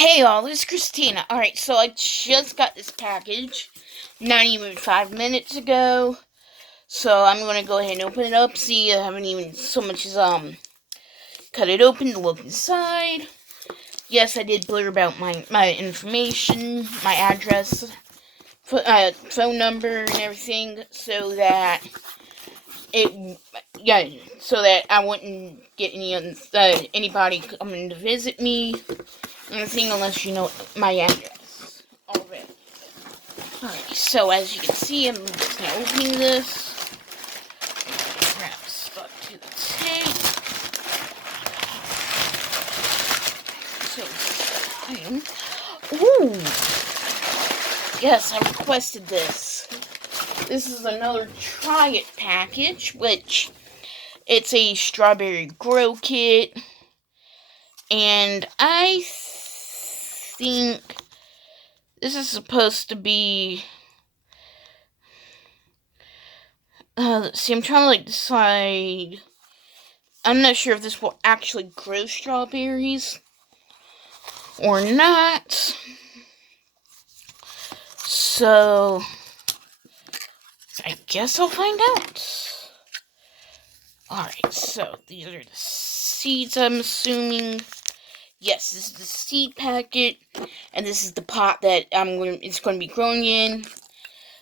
Hey y'all, this is Christina. Alright, so I just got this package not even 5 minutes ago. So I'm gonna go ahead and open it up. See, I haven't even so much as cut it open to look inside. Yes, I did blur about my information, my address, phone number, and everything, so that so that I wouldn't get anybody coming to visit me or anything unless you know my address already. Alright, so as you can see, I'm just now opening this. Grab stuck to the tape. So, ooh! Yes, I requested this. This is another tryit package, which it's a strawberry grow kit. And I think this is supposed to be... let's see, I'm trying to decide... I'm not sure if this will actually grow strawberries or not. So, I guess I'll find out. Alright, so these are the seeds, I'm assuming. Yes, this is the seed packet, and this is the pot that it's going to be growing in.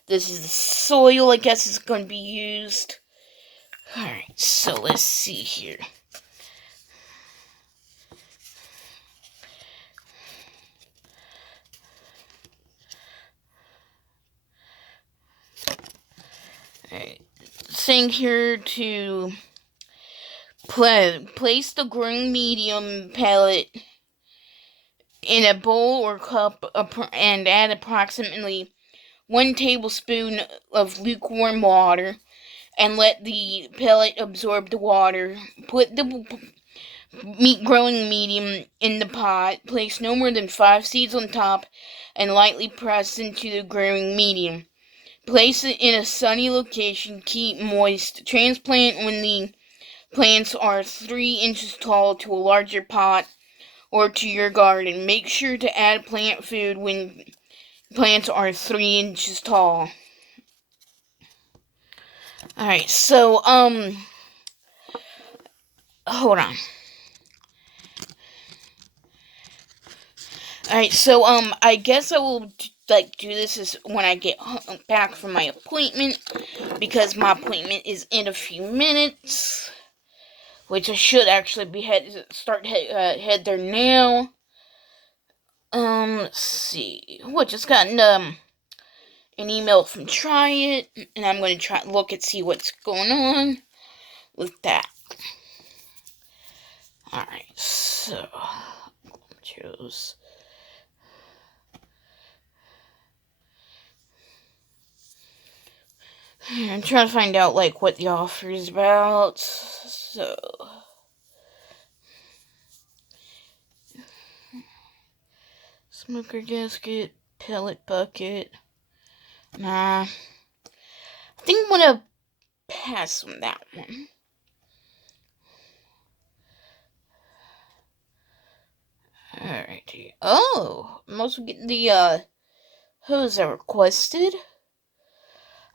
This is the soil, I guess, is going to be used. Alright, so let's see here. Alright, saying here to place the growing medium pellet in a bowl or cup and add approximately 1 tablespoon of lukewarm water and let the pellet absorb the water. Put the growing medium in the pot. Place no more than 5 seeds on top and lightly press into the growing medium. Place it in a sunny location. Keep moist. Transplant when the plants are 3 inches tall to a larger pot or to your garden. Make sure to add plant food when plants are 3 inches tall. Alright, so, hold on. Alright, so, I guess I will, do this when I get back from my appointment, because my appointment is in a few minutes, which I should actually head there now. Let's see. Just got an email from Tryit, and I'm going to try to look and see what's going on with that. Alright, so, choose. I'm trying to find out, what the offer is about, so... Smoker gasket, pellet bucket. Nah. I think I'm gonna pass on that one. Alrighty. Oh! I'm also getting the, hose I requested.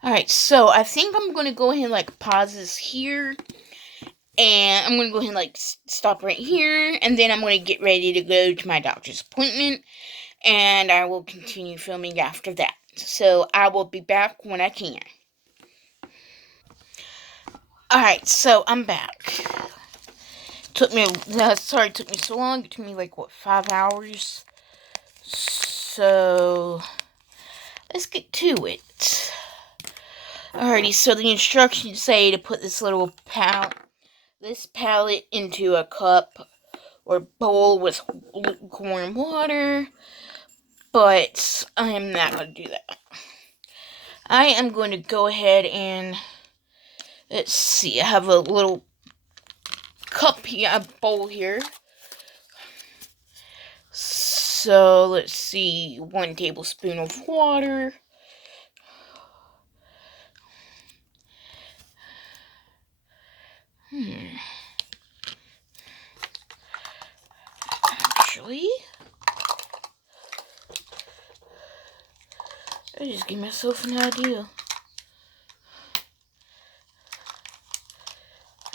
Alright, so I think I'm gonna go ahead and, pause this here. And I'm gonna go ahead and, stop right here. And then I'm gonna get ready to go to my doctor's appointment. And I will continue filming after that. So I will be back when I can. Alright, so I'm back. It took me so long. It took me 5 hours. So let's get to it. Alrighty, so the instructions say to put this pallet into a cup or bowl with lukewarm water. But I am not going to do that. I am going to go ahead and, let's see, I have a little cup here, a bowl here. So, let's see, 1 tablespoon of water. Actually, I just gave myself an idea.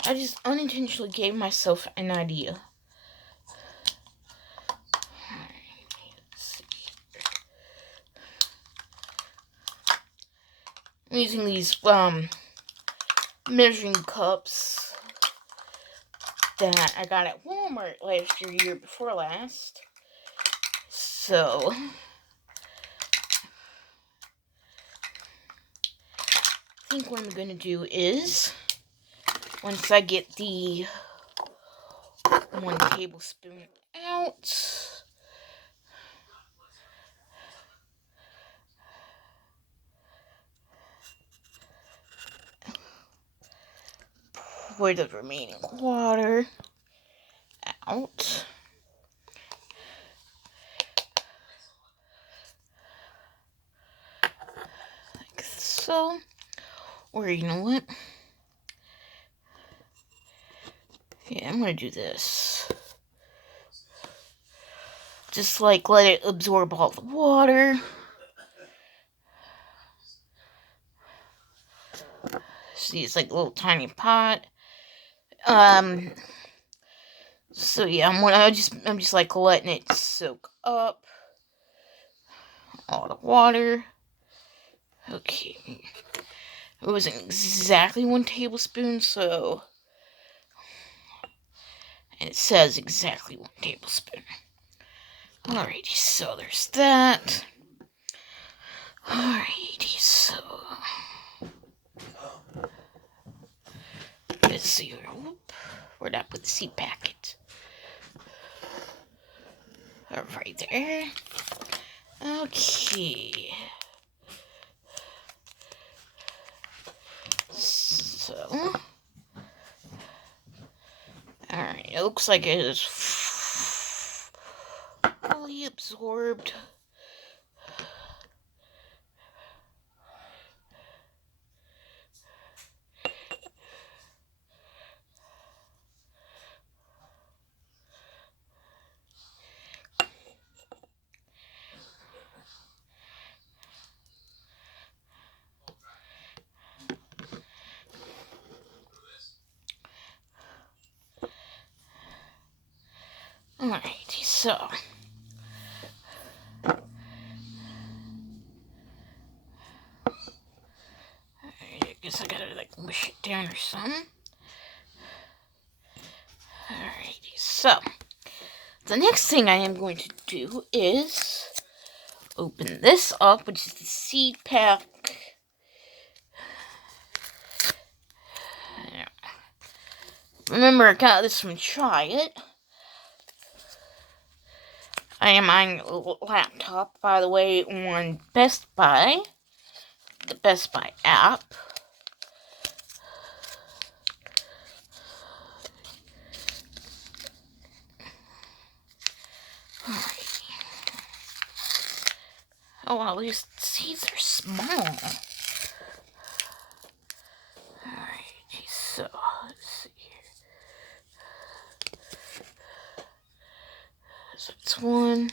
I just unintentionally gave myself an idea. I'm using these measuring cups that I got at Walmart last year before last. So I think what I'm gonna do is, once I get the 1 tablespoon out, pour the remaining water out. Like so. Or you know what? Yeah, I'm gonna do this. Just like let it absorb all the water. See, it's like a little tiny pot. So yeah, I'm just like letting it soak up all the water. Okay. It wasn't exactly 1 tablespoon, so, and it says exactly 1 tablespoon. Alrighty, so there's that. Alrighty, so let's see. Where'd I put the seed packet? Right there. Okay. So, alright, it looks like it is fully absorbed. Alrighty, so I guess I gotta like mush it down or something. Alrighty, so the next thing I am going to do is open this up, which is the seed pack. Remember, I got this from Tryit. I am on a laptop, by the way, on Best Buy, the Best Buy app. Oh wow, these seeds are small. Alright, so let's see here. So it's 1,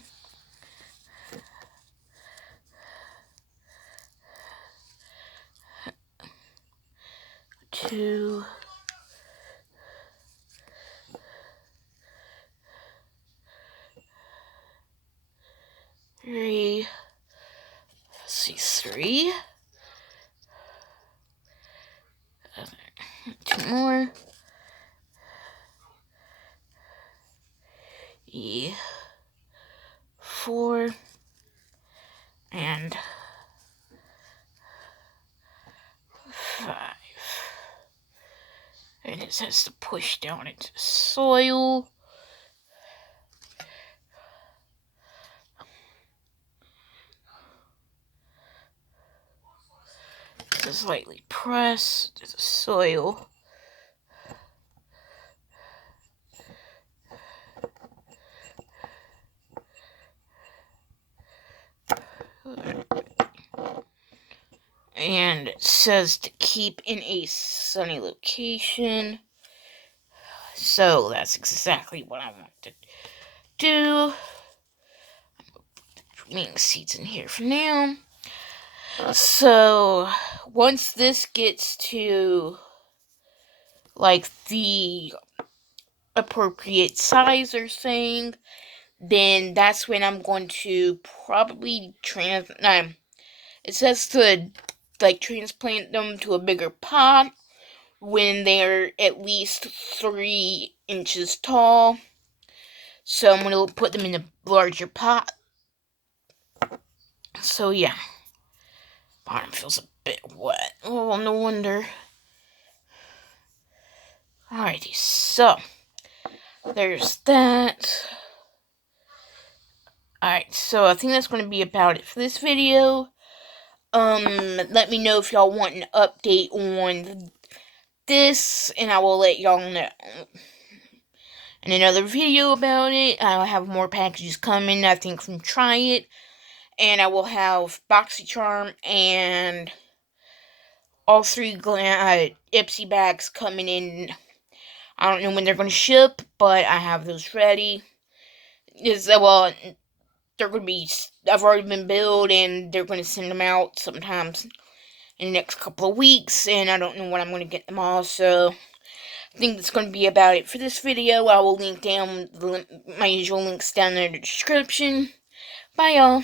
2, 3. Let's see, 3. 2 more. 4. And 5. And it says to push down into the soil. Just lightly press to the soil. And it says to keep in a sunny location. So that's exactly what I want to do. I'm going to put the remaining seeds in here for now. So, once this gets to, like, the appropriate size or thing, then that's when I'm going to probably it says to, like, transplant them to a bigger pot when they're at least 3 inches tall. So I'm going to put them in a larger pot. So yeah. Bottom feels a bit wet. Oh, no wonder. Alrighty, so there's that. Alright, so I think that's going to be about it for this video. Let me know if y'all want an update on this, and I will let y'all know. In another video about it, I'll have more packages coming, I think, from Tryit. And I will have BoxyCharm and all 3 Ipsy bags coming in. I don't know when they're going to ship, but I have those ready. Well, they're going to be, I've already been billed, and they're going to send them out sometimes in the next couple of weeks, and I don't know when I'm going to get them all, so I think that's going to be about it for this video. I will link down my usual links down in the description. Bye, y'all.